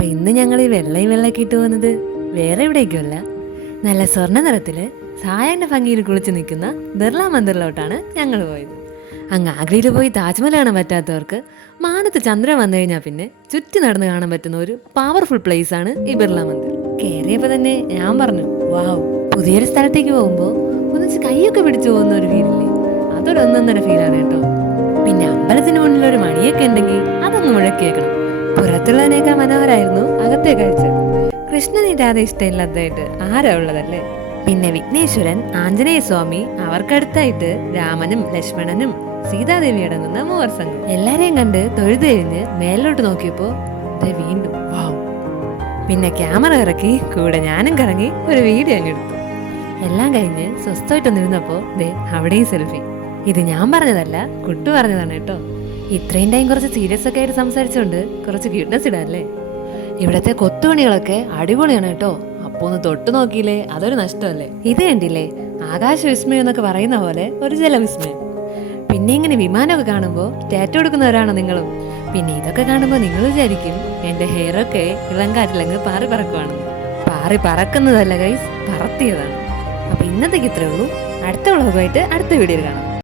അപ്പൊ ഇന്ന് ഞങ്ങൾ ഈ വെള്ളയും വെള്ളയൊക്കെ ഇട്ട് പോകുന്നത് വേറെ എവിടേക്കുമല്ല, നല്ല സ്വർണ്ണ നിറത്തില് സായന്റെ ഭംഗിയിൽ കുളിച്ച് നിൽക്കുന്ന ബിർള മന്ദിറിലോട്ടാണ് ഞങ്ങൾ പോയത്. അങ്ങ് ആഗ്രയിൽ പോയി താജ്മഹൽ കാണാൻ പറ്റാത്തവർക്ക് മാനത്ത് ചന്ദ്രൻ വന്നു കഴിഞ്ഞാൽ പിന്നെ ചുറ്റി നടന്ന് കാണാൻ പറ്റുന്ന ഒരു പവർഫുൾ പ്ലേസ് ആണ് ഈ ബിർള മന്ദിർ. കയറിയപ്പോ തന്നെ ഞാൻ പറഞ്ഞു, വാവ്, പുതിയൊരു സ്ഥലത്തേക്ക് പോകുമ്പോൾ ഒന്നിച്ച് കൈയൊക്കെ പിടിച്ചു പോകുന്ന ഒരു ഫീലില്ലേ, അതൊരു ഒന്നൊന്നര ഫീലാണ് കേട്ടോ. പിന്നെ അമ്പലത്തിന് മുന്നിൽ ഒരു മണിയൊക്കെ ഉണ്ടെങ്കിൽ അതങ്ങ് മുഴക്കിയേക്കണം. പുറത്തുള്ളതിനേക്കാൾ മനോഹരായിരുന്നു അകത്തെ കാഴ്ച. കൃഷ്ണനെ രാധ ഇഷ്ടമില്ലാത്തതായിട്ട് ആരാ ഉള്ളതല്ലേ. പിന്നെ വിഘ്നേശ്വരൻ, ആഞ്ജനേയ സ്വാമി, അവർക്കടുത്തായിട്ട് രാമനും ലക്ഷ്മണനും സീതാദേവി അടങ്ങുന്ന മൂവർ സംഘം. എല്ലാരെയും കണ്ട് തൊഴുത് കഴിഞ്ഞ് മേലോട്ട് നോക്കിയപ്പോ വീണ്ടും വാവ്. പിന്നെ ക്യാമറ ഇറക്കി കൂടെ ഞാനും കറങ്ങി ഒരു വീഡിയോ അങ്ങ് എടുത്തു. എല്ലാം കഴിഞ്ഞ് സ്വസ്ഥമായിട്ടൊന്നിരുന്നപ്പോ അവിടെയും സെൽഫി. ഇത് ഞാൻ പറഞ്ഞതല്ല, കുട്ടു പറഞ്ഞതാണ് കേട്ടോ. ഇത്രയും ടൈം കുറച്ച് സീരിയസ് ഒക്കെ ആയിട്ട് സംസാരിച്ചോണ്ട് കുറച്ച് ക്യൂട്ട്നെസ് ഇടാല്ലേ. ഇവിടത്തെ കൊത്തുപണികളൊക്കെ അടിപൊളിയാണ് കേട്ടോ. അപ്പൊ ഒന്ന് തൊട്ടു നോക്കിയില്ലേ അതൊരു നഷ്ടമല്ലേ. ഇത് കണ്ടില്ലേ, ആകാശ വിസ്മയം എന്നൊക്കെ പറയുന്ന പോലെ ഒരു ജലവിസ്മയം. പിന്നെ ഇങ്ങനെ വിമാനമൊക്കെ കാണുമ്പോൾ ടാറ്റു കൊടുക്കുന്നവരാണോ നിങ്ങളും? പിന്നെ ഇതൊക്കെ കാണുമ്പോൾ നിങ്ങൾ വിചാരിക്കും എന്റെ ഹെയറൊക്കെ ഇളം കാറ്റിലങ്ങ് പാറി പറക്കുവാണെന്ന്. പാറി പറക്കുന്നതല്ല ഗൈസ്, പറത്തിയതാണ്. അപ്പൊ ഇന്നത്തേക്ക് ഇത്രേ ഉള്ളൂ. അടുത്ത വ്ളോഗുമായിട്ട് അടുത്ത വീഡിയോയിൽ കാണാം.